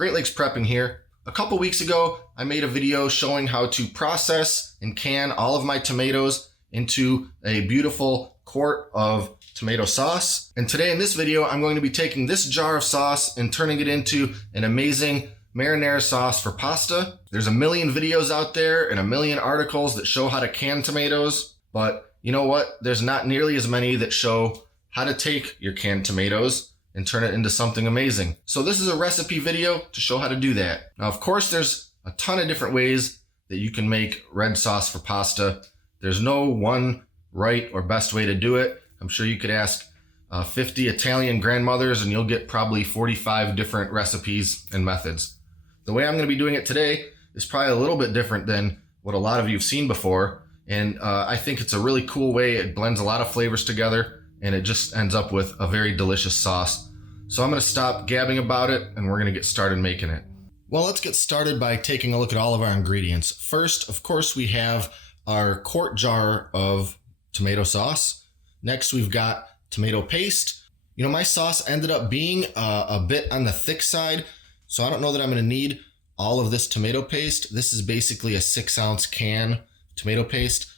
Great Lakes Prepping here. A couple weeks ago, I made a video showing how to process and can all of my tomatoes into a beautiful quart of tomato sauce. And today in this video, I'm going to be taking this jar of sauce and turning it into an amazing marinara sauce for pasta. There's a million videos out there and a million articles that show how to can tomatoes, but you know what? There's not nearly as many that show how to take your canned tomatoes and turn it into something amazing. So this is a recipe video to show how to do that. Now, of course, there's a ton of different ways that you can make red sauce for pasta. There's no one right or best way to do it. I'm sure you could ask 50 Italian grandmothers and you'll get probably 45 different recipes and methods. The way I'm going to be doing it today is probably a little bit different than what a lot of you have seen before. And I think it's a really cool way. It blends a lot of flavors together and it just ends up with a very delicious sauce. So I'm going to stop gabbing about it and we're going to get started making it. Well, let's get started by taking a look at all of our ingredients. First, of course, we have our quart jar of tomato sauce. Next, we've got tomato paste. You know, my sauce ended up being a bit on the thick side, so I don't know that I'm going to need all of this tomato paste. This is basically a 6-ounce can tomato paste.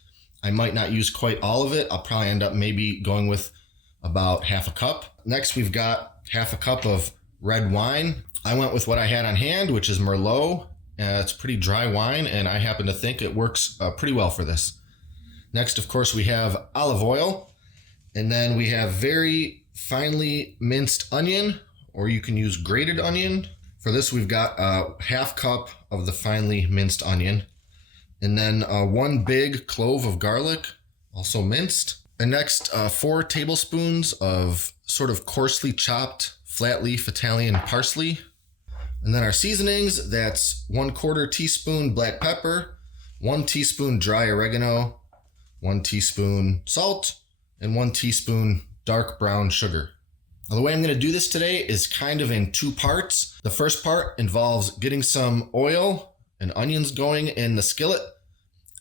I might not use quite all of it. I'll probably end up maybe going with about half a cup. Next, we've got half a cup of red wine. I went with what I had on hand, which is Merlot. It's pretty dry wine, and I happen to think it works pretty well for this. Next, of course, we have olive oil, and then we have very finely minced onion, or you can use grated onion. For this, we've got a half cup of the finely minced onion, and then 1 big clove of garlic, also minced. And next, 4 tablespoons of sort of coarsely chopped flat leaf Italian parsley. And then our seasonings, that's 1/4 teaspoon black pepper, 1 teaspoon dry oregano, 1 teaspoon salt, and 1 teaspoon dark brown sugar. Now, the way I'm going to do this today is kind of in 2 parts. The first part involves getting some oil and onions going in the skillet.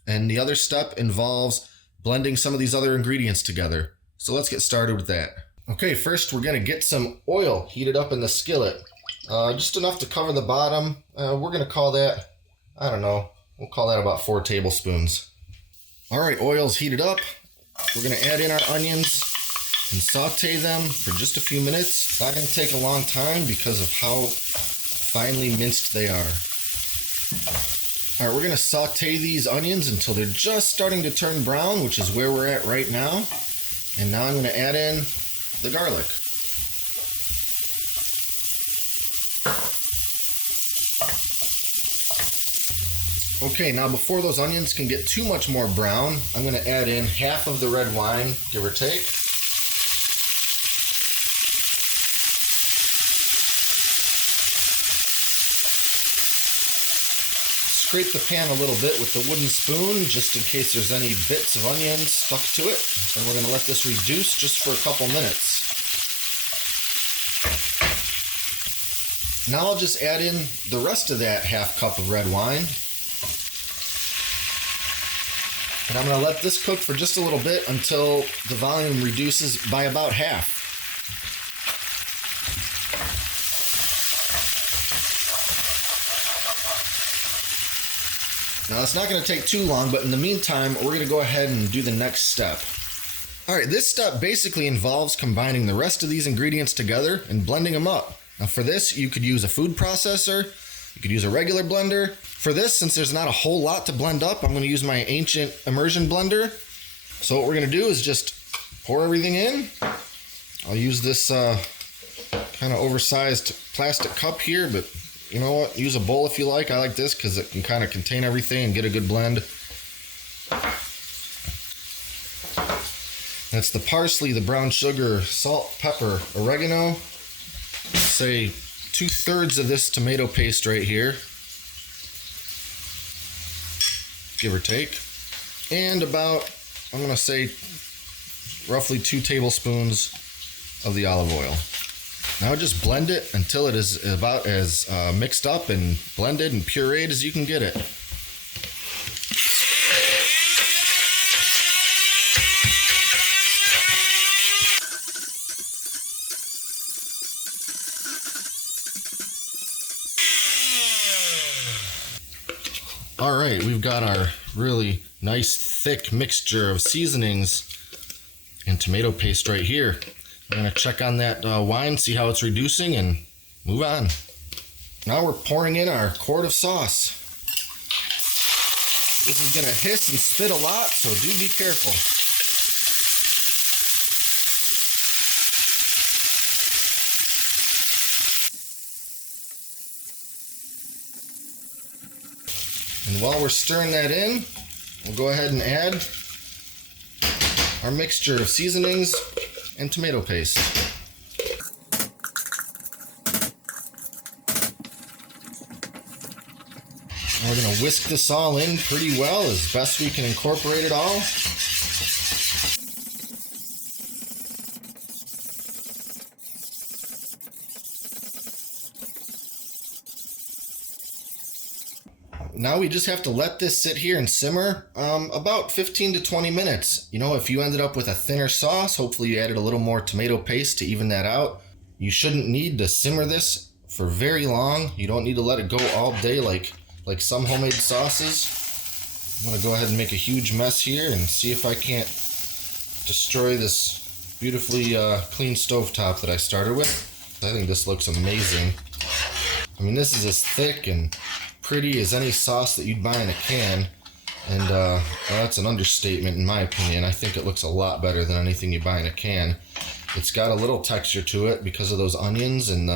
And the other step involves blending some of these other ingredients together. So let's get started with that. Okay, first we're going to get some oil heated up in the skillet. Just enough to cover the bottom. We're going to call that, I don't know, we'll call that about 4 tablespoons. All right, oil's heated up. We're going to add in our onions and saute them for just a few minutes. It's not going to take a long time because of how finely minced they are. All right, we're going to saute these onions until they're just starting to turn brown, which is where we're at right now. And now I'm going to add in the garlic. Okay, now before those onions can get too much more brown, I'm going to add in half of the red wine, give or take. Scrape the pan a little bit with the wooden spoon just in case there's any bits of onion stuck to it. And we're going to let this reduce just for a couple minutes. Now I'll just add in the rest of that half cup of red wine. And I'm going to let this cook for just a little bit until the volume reduces by about half. Now it's not going to take too long, but in the meantime, we're going to go ahead and do the next step. All right, this step basically involves combining the rest of these ingredients together and blending them up. Now for this, you could use a food processor, you could use a regular blender. For this, since there's not a whole lot to blend up, I'm going to use my ancient immersion blender. So what we're going to do is just pour everything in. I'll use this kind of oversized plastic cup here, but you know what? Use a bowl if you like. I like this because it can kind of contain everything and get a good blend. That's the parsley, the brown sugar, salt, pepper, oregano. Say 2/3 of this tomato paste right here, give or take. And about, I'm going to say, roughly 2 tablespoons of the olive oil. Now just blend it until it is about as mixed up and blended and pureed as you can get it. All right, we've got our really nice thick mixture of seasonings and tomato paste right here. We're gonna check on that wine, see how it's reducing, and move on. Now we're pouring in our quart of sauce. This is gonna hiss and spit a lot, so do be careful. And while we're stirring that in, we'll go ahead and add our mixture of seasonings and tomato paste. And we're going to whisk this all in pretty well as best we can incorporate it all. Now we just have to let this sit here and simmer about 15 to 20 minutes. You know, if you ended up with a thinner sauce, hopefully you added a little more tomato paste to even that out. You shouldn't need to simmer this for very long. You don't need to let it go all day like some homemade sauces. I'm gonna go ahead and make a huge mess here and see if I can't destroy this beautifully clean stovetop that I started with. I think this looks amazing. I mean, this is as thick and pretty as any sauce that you'd buy in a can, and well, that's an understatement in my opinion. I think it looks a lot better than anything you buy in a can. It's got a little texture to it because of those onions and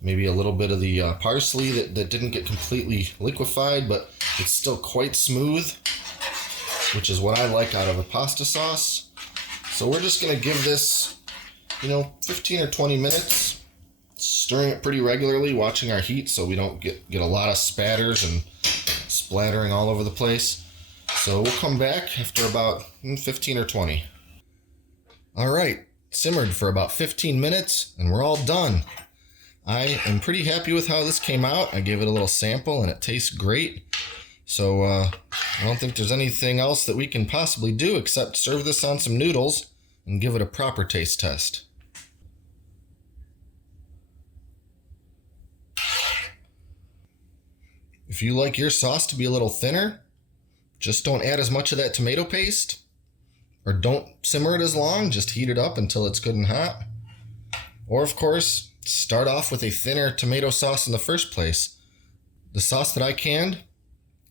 maybe a little bit of the parsley that didn't get completely liquefied, but it's still quite smooth, which is what I like out of a pasta sauce. So we're just gonna give this, 15 or 20 minutes, stirring it pretty regularly, watching our heat so we don't get a lot of spatters and splattering all over the place. So we'll come back after about 15 or 20. All right, simmered for about 15 minutes and we're all done. I am pretty happy with how this came out. I gave it a little sample and it tastes great. So I don't think there's anything else that we can possibly do except serve this on some noodles and give it a proper taste test. If you like your sauce to be a little thinner, just don't add as much of that tomato paste, or don't simmer it as long, just heat it up until it's good and hot. Or of course, start off with a thinner tomato sauce in the first place. The sauce that I canned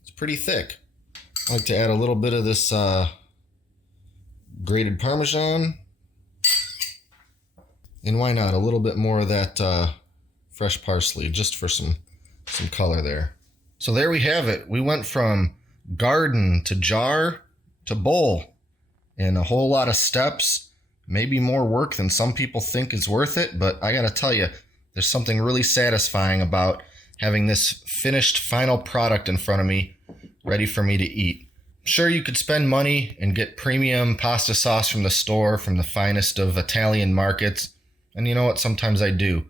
is pretty thick. I like to add a little bit of this grated Parmesan, and why not a little bit more of that fresh parsley, just for some color there. So there we have it. We went from garden to jar to bowl in a whole lot of steps. Maybe more work than some people think is worth it, but I gotta tell you, there's something really satisfying about having this finished final product in front of me, ready for me to eat. Sure, you could spend money and get premium pasta sauce from the store, from the finest of Italian markets, and you know what, sometimes I do.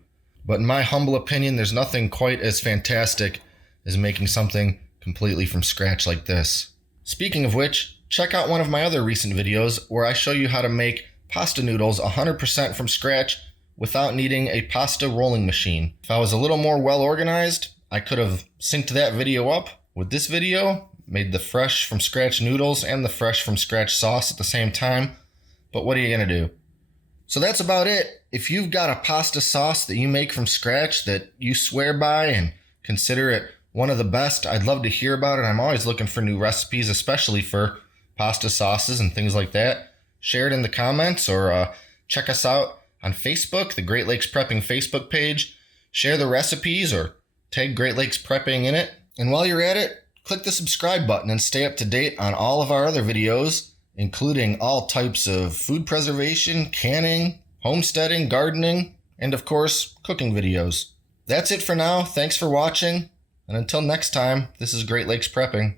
But in my humble opinion, there's nothing quite as fantastic as making something completely from scratch like this. Speaking of which, check out one of my other recent videos where I show you how to make pasta noodles 100% from scratch without needing a pasta rolling machine. If I was a little more well organized, I could have synced that video up with this video, made the fresh from scratch noodles and the fresh from scratch sauce at the same time, but what are you gonna do? So that's about it. If you've got a pasta sauce that you make from scratch that you swear by and consider it one of the best, I'd love to hear about it. I'm always looking for new recipes, especially for pasta sauces and things like that. Share it in the comments or check us out on Facebook, the Great Lakes Prepping Facebook page. Share the recipes or tag Great Lakes Prepping in it. And while you're at it, click the subscribe button and stay up to date on all of our other videos, including all types of food preservation, canning, homesteading, gardening, and of course, cooking videos. That's it for now. Thanks for watching. And until next time, this is Great Lakes Prepping.